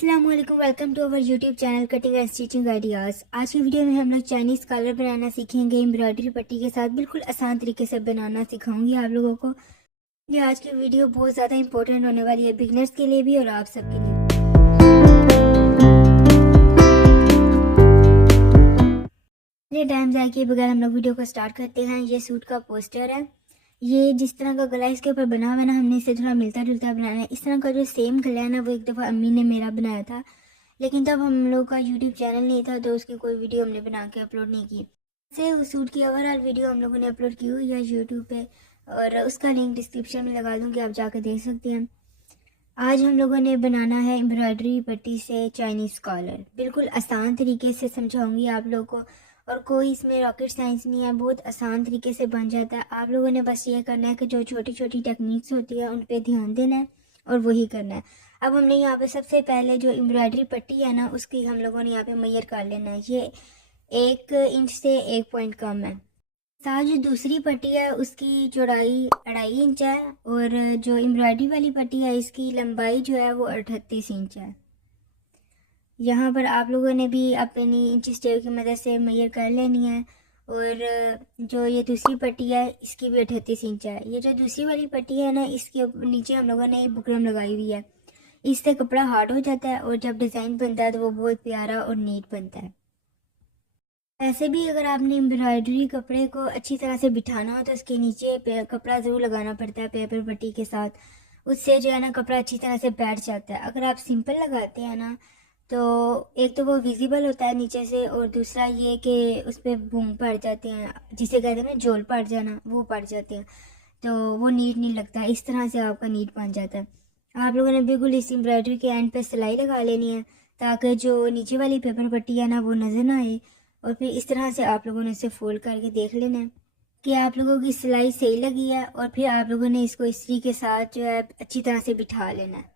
अस्सलाम वालेकुम, welcome to our YouTube channel cutting and stitching ideas. आज की वीडियो में हम लोग चाइनीज़ कॉलर बनाना सीखेंगे। एम्ब्रॉयडरी पट्टी के साथ बिल्कुल आसान तरीके से बनाना सिखाऊंगी आप लोगों को। ये आज की वीडियो बहुत ज़्यादा इंपॉर्टेंट होने वाली है, बिगनर्स के लिए भी और आप सबके लिए। टाइम जाए के बगैर हम लोग वीडियो को स्टार्ट करते हैं। ये सूट का पोस्टर है। ये जिस तरह का गला इसके ऊपर बना हुआ है ना, हमने इसे थोड़ा मिलता जुलता बनाना है। इस तरह का जो सेम गला है ना, वो एक दफ़ा अम्मी ने मेरा बनाया था, लेकिन तब हम लोग का यूट्यूब चैनल नहीं था तो उसकी कोई वीडियो हमने बना के अपलोड नहीं की। से उस सूट की ओवरऑल वीडियो हम लोगों ने अपलोड की हुई है यूट्यूब पे, और उसका लिंक डिस्क्रिप्शन में लगा दूँगी, आप जाकर देख सकते हैं। आज हम लोगों ने बनाना है एम्ब्रॉयडरी पट्टी से चाइनीज़ कॉलर। बिल्कुल आसान तरीके से समझाऊंगी आप लोगों को, और कोई इसमें रॉकेट साइंस नहीं है, बहुत आसान तरीके से बन जाता है। आप लोगों ने बस ये करना है कि जो छोटी छोटी टेक्निक्स होती है उन पर ध्यान देना है और वही करना है। अब हमने यहाँ पे सबसे पहले जो एम्ब्रॉयडरी पट्टी है ना, उसकी हम लोगों ने यहाँ पे मेजर कर लेना है। ये 1 इंच से 1 पॉइंट कम है। साथ जो दूसरी पट्टी है उसकी चौड़ाई 2.5 इंच है, और जो एम्ब्रॉयडरी वाली पट्टी है इसकी लंबाई जो है वो 38 इंच है। यहाँ पर आप लोगों ने भी अपनी इंच टेप की मदद से मेजर कर लेनी है। और जो ये दूसरी पट्टी है इसकी भी 38 इंच है। ये जो दूसरी वाली पट्टी है ना, इसके नीचे हम लोगों ने बुकरम लगाई हुई है। इससे कपड़ा हार्ड हो जाता है और जब डिज़ाइन बनता है तो वो बहुत प्यारा और नीट बनता है। ऐसे भी अगर आपने एम्ब्रॉयडरी कपड़े को अच्छी तरह से बिठाना हो तो उसके नीचे कपड़ा ज़रूर लगाना पड़ता है पेपर पट्टी के साथ। उससे जो है ना कपड़ा अच्छी तरह से बैठ जाता है। अगर आप सिंपल लगाते हैं ना, तो एक तो वो विजिबल होता है नीचे से, और दूसरा ये कि उस पर बुम पड़ जाते हैं, जिसे कहते हैं ना जोल पड़ जाना, वो पड़ जाते हैं, तो वो नीट नहीं लगता है। इस तरह से आपका नीट बन जाता है। आप लोगों ने बिल्कुल इस एम्ब्रॉयडरी के एंड पे सिलाई लगा लेनी है, ताकि जो नीचे वाली पेपर पट्टी है ना वो नज़र ना आए। और फिर इस तरह से आप लोगों ने इसे फोल्ड करके देख लेना है कि आप लोगों की सिलाई सही लगी है, और फिर आप लोगों ने इसको इस्त्री के साथ जो है अच्छी तरह से बिठा लेना है।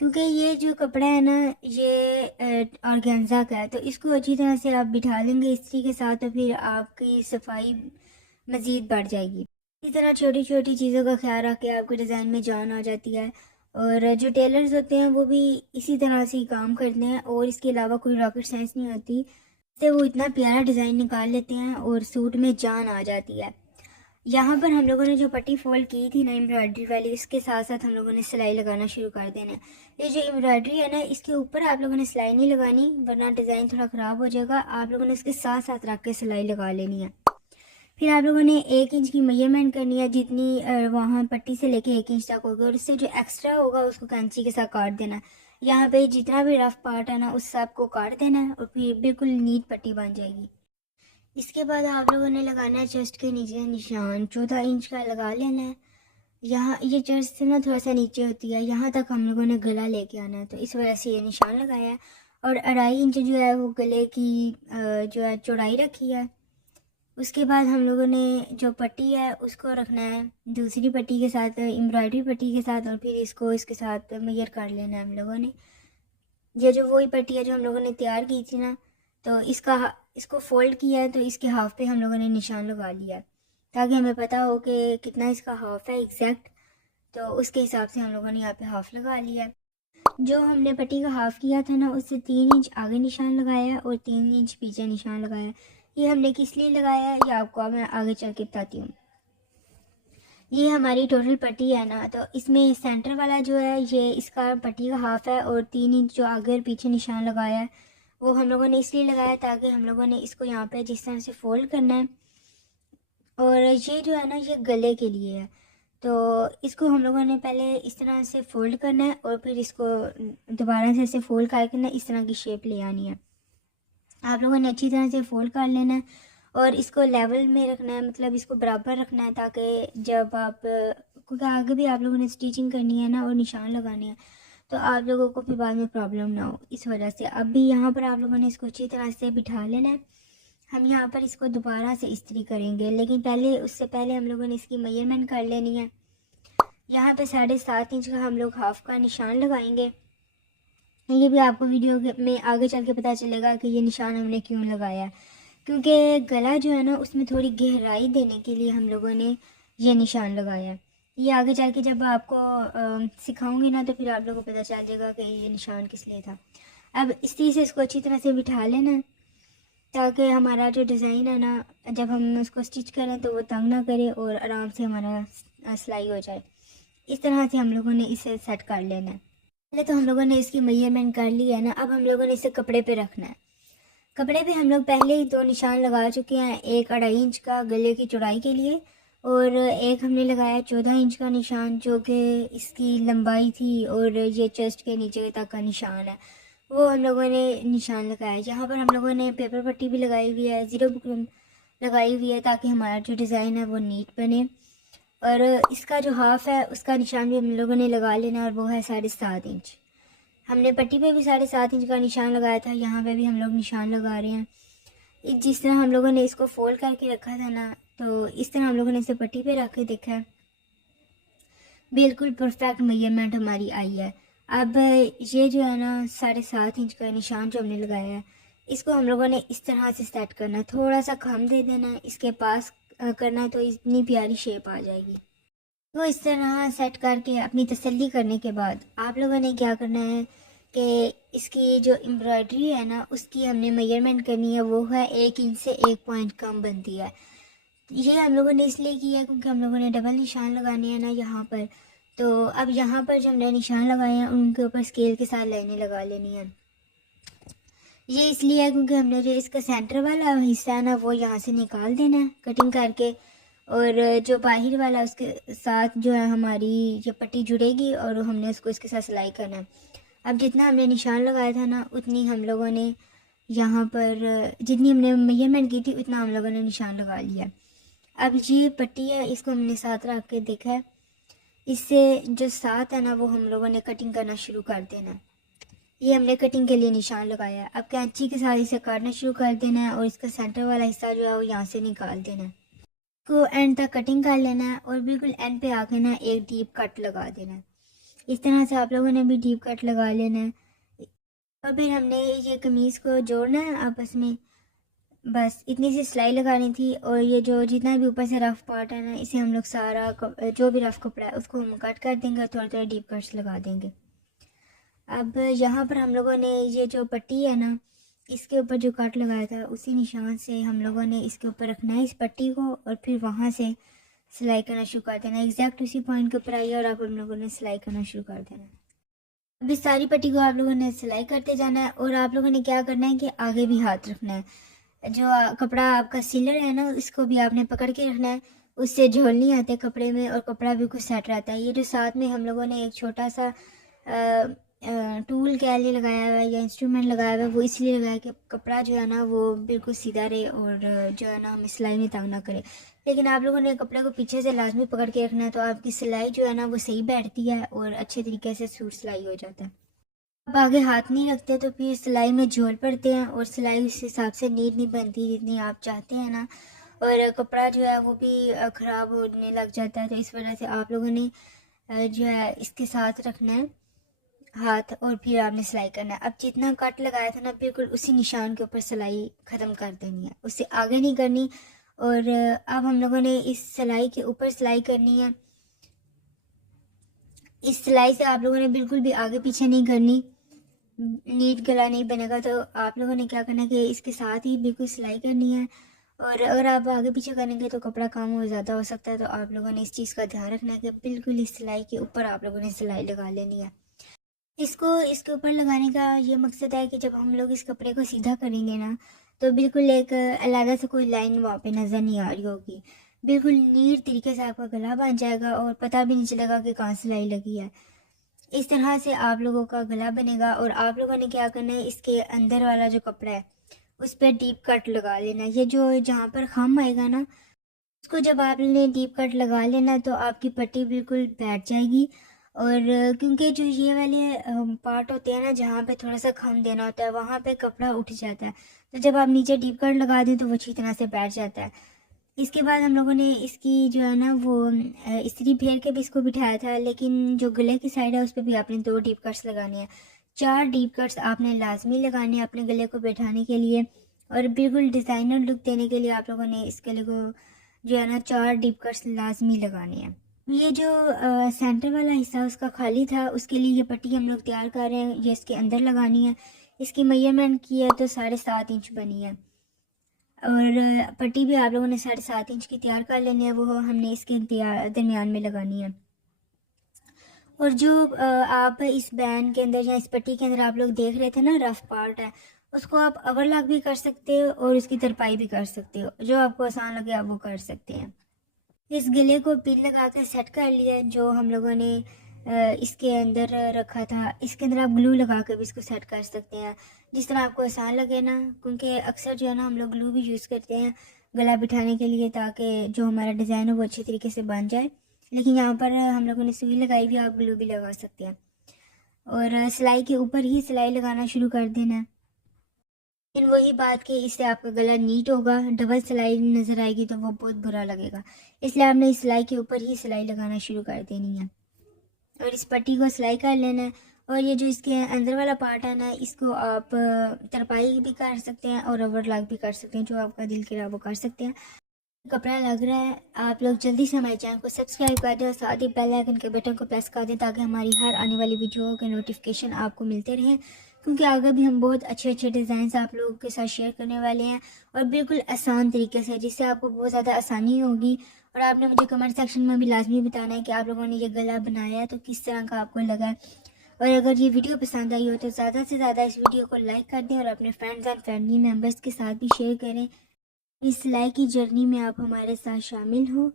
क्योंकि ये जो कपड़ा है ना, ये ऑर्गेन्जा का है, तो इसको अच्छी तरह से आप बिठा लेंगे इस्त्री के साथ, तो फिर आपकी सफाई मज़ीद बढ़ जाएगी। इसी तरह छोटी छोटी चीज़ों का ख्याल रख के आपको डिज़ाइन में जान आ जाती है। और जो टेलर्स होते हैं वो भी इसी तरह से ही काम करते हैं, और इसके अलावा कोई रॉकेट साइंस नहीं होती। इससे वो इतना प्यारा डिज़ाइन निकाल लेते हैं और सूट में जान आ जाती है। यहाँ पर हम लोगों ने जो पट्टी फोल्ड की थी ना एम्ब्रॉयडरी वाली, इसके साथ साथ हम लोगों ने सिलाई लगाना शुरू कर देना है। ये जो एम्ब्रॉयडरी है ना, इसके ऊपर आप लोगों ने सिलाई नहीं लगानी, वरना डिज़ाइन थोड़ा ख़राब हो जाएगा। आप लोगों ने इसके साथ साथ रख के सिलाई लगा लेनी है। फिर आप लोगों ने 1 इंच की मेजरमेंट करनी है, जितनी वहाँ पट्टी से लेके 1 इंच तक होगी, और इससे जो एक्स्ट्रा होगा उसको कैंची के साथ काट देना है। यहाँ पे जितना भी रफ पार्ट है ना, उस सब को काट देना है, और फिर बिल्कुल नीट पट्टी बन जाएगी। इसके बाद आप लोगों ने लगाना है चेस्ट के नीचे निशान, 14 इंच का लगा लेना है। यहाँ ये चेस्ट से ना थोड़ा सा नीचे होती है, यहाँ तक हम लोगों ने गला लेके आना है, तो इस वजह से ये निशान लगाया है। और 2.5 इंच जो है वो गले की जो है चौड़ाई रखी है। उसके बाद हम लोगों ने जो पट्टी है उसको रखना है दूसरी पट्टी के साथ, एम्ब्रॉयडरी पट्टी के साथ, और फिर इसको इसके साथ मेजर कर लेना है हम लोगों ने। ये जो वही पट्टी है जो हम लोगों ने तैयार की थी ना, तो इसको फोल्ड किया है, तो इसके हाफ पे हम लोगों ने निशान लगा लिया है, ताकि हमें पता हो कि कितना इसका हाफ है एग्जैक्ट। तो उसके हिसाब से हम लोगों ने यहाँ पे हाफ लगा लिया है। जो हमने पट्टी का हाफ किया था ना, उससे 3 इंच आगे निशान लगाया और 3 इंच पीछे निशान लगाया है। ये हमने किस लिए लगाया है ये आपको मैं आगे चल के बताती हूँ। ये हमारी टोटल पट्टी है ना, तो इसमें सेंटर वाला जो है ये इसका पट्टी का हाफ है, और 3 इंच जो आगे और पीछे निशान लगाया है वो हम लोगों ने इसलिए लगाया ताकि हम लोगों ने इसको यहाँ पे जिस तरह से फोल्ड करना है। और ये जो है ना, ये गले के लिए है, तो इसको हम लोगों ने पहले इस तरह से फोल्ड करना है, और फिर इसको दोबारा से ऐसे फोल्ड करके ना इस तरह की शेप ले आनी है। आप लोगों ने अच्छी तरह से फोल्ड कर लेना है, और इसको लेवल में रखना है, मतलब इसको बराबर रखना है, ताकि जब आप क्योंकि आगे भी आप लोगों ने स्टिचिंग करनी है ना और निशान लगाने हैं, तो आप लोगों को फिर बाद में प्रॉब्लम ना हो, इस वजह से। अब भी यहाँ पर आप लोगों ने इसको अच्छी तरह से बिठा लेना है। हम यहाँ पर इसको दोबारा से इस्त्री करेंगे, लेकिन उससे पहले हम लोगों ने इसकी मेजरमेंट कर लेनी है। यहाँ पे 7.5 इंच का हम लोग हाफ का निशान लगाएंगे। ये भी आपको वीडियो में आगे चल के पता चलेगा कि ये निशान हमने क्यों लगाया है, क्योंकि गला जो है ना उसमें थोड़ी गहराई देने के लिए हम लोगों ने ये निशान लगाया है। ये आगे चल के जब आपको सिखाऊंगी ना तो फिर आप लोगों को पता चल जाएगा कि ये निशान किस लिए था। अब इस तरह से इसको अच्छी तरह से बिठा लेना ताकि हमारा जो डिज़ाइन है ना जब हम उसको स्टिच करें तो वो तंग ना करे और आराम से हमारा सिलाई हो जाए। इस तरह से हम लोगों ने इसे सेट कर लेना है। पहले तो हम लोगों ने इसकी मेजरमेंट कर ली है ना, अब हम लोगों ने इसे कपड़े पे रखना है। कपड़े पे हम लोग पहले ही 2 निशान लगा चुके हैं, एक 2.5 इंच का गले की चौड़ाई के लिए और एक हमने लगाया 14 इंच का निशान जो कि इसकी लंबाई थी और ये चेस्ट के नीचे तक का निशान है, वो हम लोगों ने निशान लगाया। यहाँ पर हम लोगों ने पेपर पट्टी भी लगाई हुई है, ज़ीरो बुकरम लगाई हुई है ताकि हमारा जो डिज़ाइन है वो नीट बने। और इसका जो हाफ है उसका निशान भी हम लोगों ने लगा लेना और वो है 7.5 इंच। हमने पट्टी पे भी 7.5 इंच का निशान लगाया था, यहाँ पे भी हम लोग निशान लगा रहे हैं। जिस तरह हम लोगों ने इसको फोल्ड करके रखा था ना, तो इस तरह हम लोगों ने इसे पट्टी पे रख के देखा है, बिल्कुल परफेक्ट मेजरमेंट हमारी आई है। अब ये जो है ना 7.5 इंच का निशान जो हमने लगाया है, इसको हम लोगों ने इस तरह से सेट करना है, थोड़ा सा खम दे देना है इसके पास करना है, तो इतनी प्यारी शेप आ जाएगी। तो इस तरह सेट करके अपनी तसल्ली करने के बाद आप लोगों ने क्या करना है कि इसकी जो एम्ब्रॉयडरी है ना उसकी हमने मेजरमेंट करनी है, वो है 1 इंच से 1 पॉइंट कम बनती है। ये हम लोगों ने इसलिए किया है क्योंकि हम लोगों ने डबल निशान लगाने हैं ना यहाँ पर। तो अब यहाँ पर जो हमने निशान लगाए हैं उनके ऊपर स्केल के साथ लाइनें लगा लेनी है। ये इसलिए है क्योंकि हमने जो इसका सेंटर वाला हिस्सा है ना वो यहाँ से निकाल देना है कटिंग करके, और जो बाहर वाला उसके साथ जो है हमारी ये पट्टी जुड़ेगी और हमने उसको इसके साथ सिलाई करना है। अब जितना हमने निशान लगाया था ना उतनी हम लोगों ने यहाँ पर जितनी हमने मेजरमेंट की थी उतना हम लोगों ने निशान लगा लिया। अब ये पट्टी है इसको हमने साथ रख के देखा है, इससे जो साथ है ना वो हम लोगों ने कटिंग करना शुरू कर देना। ये हमने कटिंग के लिए निशान लगाया है। अब कैंची के साथ इसे काटना शुरू कर देना है और इसका सेंटर वाला हिस्सा जो है वो यहाँ से निकाल देना है, को एंड तक कटिंग कर लेना है और बिल्कुल एंड पे आके ना एक डीप कट लगा देना है। इस तरह से आप लोगों ने भी डीप कट लगा लेना है। और फिर हमने ये कमीज़ को जोड़ना है आपस में, बस इतनी सी सिलाई लगानी थी। और ये जो जितना भी ऊपर से रफ़ पार्ट है ना इसे हम लोग सारा जो भी रफ़ कपड़ा है उसको हम कट कर देंगे और थोड़ा थोड़ा डीप कट्स लगा देंगे। अब यहाँ पर हम लोगों ने ये जो पट्टी है ना इसके ऊपर जो कट लगाया था उसी निशान से हम लोगों ने इसके ऊपर रखना है इस पट्टी को और फिर वहाँ से सिलाई करना शुरू कर देना। एग्जैक्ट उसी पॉइंट के ऊपर आइए और आप हम लोगों ने सिलाई करना शुरू कर देना। अब इस सारी पट्टी को आप लोगों ने सिलाई करते जाना है और आप लोगों ने क्या करना है कि आगे भी हाथ रखना है। जो कपड़ा आपका सिलर है ना इसको भी आपने पकड़ के रखना है, उससे झोल नहीं आते कपड़े में और कपड़ा बिल्कुल सेट रहता है। ये जो साथ में हम लोगों ने एक छोटा सा टूल कह लिए लगाया हुआ है या इंस्ट्रूमेंट लगाया हुआ है, वो इसलिए लगाया कि कपड़ा जो है ना वो बिल्कुल सीधा रहे और जो है ना हमें सिलाई में तंग ना करे। लेकिन आप लोगों ने कपड़े को पीछे से लाजमी पकड़ के रखना है, तो आपकी सिलाई जो है ना वो सही बैठती है और अच्छे तरीके से सूट सिलाई हो जाता है। आप आगे हाथ नहीं रखते तो फिर सिलाई में झोल पड़ते हैं और सिलाई उस हिसाब से नीट नहीं बनती जितनी आप चाहते हैं ना, और कपड़ा जो है वो भी ख़राब होने लग जाता है। तो इस वजह से आप लोगों ने जो है इसके साथ रखना है हाथ और फिर आपने सिलाई करना है। अब जितना कट लगाया था ना बिल्कुल उसी निशान के ऊपर सिलाई ख़त्म कर देनी है, उससे आगे नहीं करनी। और अब हम लोगों ने इस सिलाई के ऊपर सिलाई करनी है। इस सिलाई से आप लोगों ने बिल्कुल भी आगे पीछे नहीं करनी, नीट गला नहीं बनेगा। तो आप लोगों ने क्या करना है कि इसके साथ ही बिल्कुल सिलाई करनी है, और अगर आप आगे पीछे करेंगे तो कपड़ा कम और ज़्यादा हो सकता है। तो आप लोगों ने इस चीज़ का ध्यान रखना है कि बिल्कुल इस सिलाई के ऊपर आप लोगों ने सिलाई लगा लेनी है। इसको इसके ऊपर लगाने का ये मकसद है कि जब हम लोग इस कपड़े को सीधा करेंगे ना तो बिल्कुल एक अलग से कोई लाइन वहाँ पे नज़र नहीं आ रही होगी, बिल्कुल नीट तरीके से आपका गला बन जाएगा और पता भी नहीं चलेगा कि कहाँ सिलाई लगी है। इस तरह से आप लोगों का गला बनेगा। और आप लोगों ने क्या करना है इसके अंदर वाला जो कपड़ा है उस पर डीप कट लगा लेना। ये जो जहाँ पर खम आएगा ना उसको जब आपने डीप कट लगा लेना तो आपकी पट्टी बिल्कुल बैठ जाएगी। और क्योंकि जो ये वाले पार्ट होते हैं ना जहाँ पे थोड़ा सा खम देना होता है वहाँ पे कपड़ा उठ जाता है, तो जब आप नीचे डीप कट लगा दें तो वो अच्छी तरह से बैठ जाता है। इसके बाद हम लोगों ने इसकी जो है ना वो इस्त्री फेर के भी इसको बिठाया था, लेकिन जो गले की साइड है उस पर भी आपने 2 डीप कट्स लगाने हैं। 4 डीप कट्स आपने लाजमी लगाने हैं अपने गले को बैठाने के लिए, और बिल्कुल डिज़ाइनर लुक देने के लिए आप लोगों ने इस गले को जो है ना 4 डीप कट्स लाजमी लगाने हैं। ये जो सेंटर वाला हिस्सा उसका खाली था, उसके लिए ये पट्टी हम लोग तैयार कर रहे हैं। ये इसके अंदर लगानी है। इसकी मेजरमेंट की है तो 7.5 इंच बनी है, और पट्टी भी आप लोगों ने 7.5 इंच की तैयार कर लेनी है। वो हमने इसके दरमियान में लगानी है। और जो आप इस बैंड के अंदर या इस पट्टी के अंदर आप लोग देख रहे थे ना, रफ पार्ट है, उसको आप ओवरलॉक भी कर सकते हो और उसकी तरपाई भी कर सकते हो। जो आपको आसान लगे आप वो कर सकते हैं। इस गले को पिन लगा कर सेट कर लिया जो हम लोगों ने इसके अंदर रखा था। इसके अंदर आप ग्लू लगा कर भी इसको सेट कर सकते हैं, जिस तरह आपको आसान लगे ना, क्योंकि अक्सर जो है ना हम लोग ग्लू भी यूज़ करते हैं गला बिठाने के लिए, ताकि जो हमारा डिज़ाइन है वो अच्छी तरीके से बन जाए। लेकिन यहाँ पर हम लोगों ने सुई लगाई भी, आप ग्लू भी लगा सकते हैं। और सिलाई के ऊपर ही सिलाई लगाना शुरू कर देना है। लेकिन वही बात कि इससे आपका गला नीट होगा, डबल सिलाई नज़र आएगी तो वो बहुत बुरा लगेगा। इसलिए आपने इस सिलाई के ऊपर ही सिलाई लगाना शुरू कर देनी है और इस पट्टी को सिलाई कर लेना है। और ये जो इसके अंदर वाला पार्ट है ना, इसको आप तरपाई भी कर सकते हैं और ओवरलॉक भी कर सकते हैं। जो आपका दिल करा वो कर सकते हैं। कपड़ा लग रहा है, आप लोग जल्दी से हमारे चैनल को सब्सक्राइब कर दें और साथ ही बेल आइकन के बटन को प्रेस कर दें, ताकि हमारी हर आने वाली वीडियो के नोटिफिकेशन आपको मिलते रहें। क्योंकि आगे भी हम बहुत अच्छे अच्छे डिज़ाइन आप लोगों के साथ शेयर करने वाले हैं, और बिल्कुल आसान तरीके से, जिससे आपको बहुत ज़्यादा आसानी होगी। और आपने मुझे कमेंट सेक्शन में भी लाजमी बताना है कि आप लोगों ने ये गला बनाया है तो किस तरह का आपको लगा है। और अगर ये वीडियो पसंद आई हो तो ज़्यादा से ज़्यादा इस वीडियो को लाइक कर दें और अपने फ्रेंड्स एंड फैमिली मेम्बर्स के साथ भी शेयर करें। इस सिलाई की जर्नी में आप हमारे साथ शामिल हो।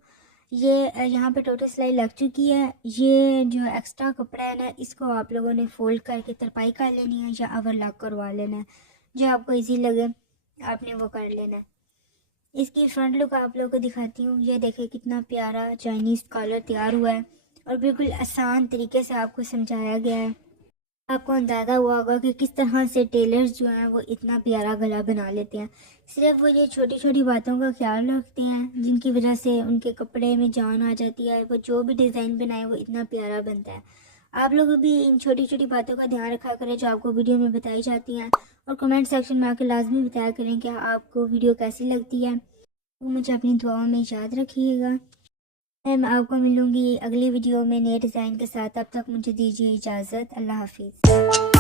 ये यहाँ पे टोटल सिलाई लग चुकी है। ये जो एक्स्ट्रा कपड़ा है ना, इसको आप लोगों ने फोल्ड करके तरपाई कर लेनी है या ओवरलॉक करवा लेना है। जो आपको इजी लगे आपने वो कर लेना है। इसकी फ्रंट लुक आप लोगों को दिखाती हूँ। ये देखिए कितना प्यारा चाइनीज़ कॉलर तैयार हुआ है और बिल्कुल आसान तरीके से आपको समझाया गया है। आपको अंदाज़ा हुआ होगा कि किस तरह से टेलर्स जो हैं वो इतना प्यारा गला बना लेते हैं। सिर्फ वो ये छोटी छोटी बातों का ख्याल रखते हैं, जिनकी वजह से उनके कपड़े में जान आ जाती है। वो जो भी डिज़ाइन बनाए वो इतना प्यारा बनता है। आप लोग भी इन छोटी छोटी बातों का ध्यान रखा करें जो आपको वीडियो में बताई जाती हैं, और कमेंट सेक्शन में आकर लाजमी बताया करें कि आपको वीडियो कैसी लगती है। वो मुझे अपनी दुआओं में याद रखिएगा। मैं आपको मिलूँगी अगली वीडियो में नए डिज़ाइन के साथ। तब तक मुझे दीजिए इजाज़त। अल्लाह हाफिज़।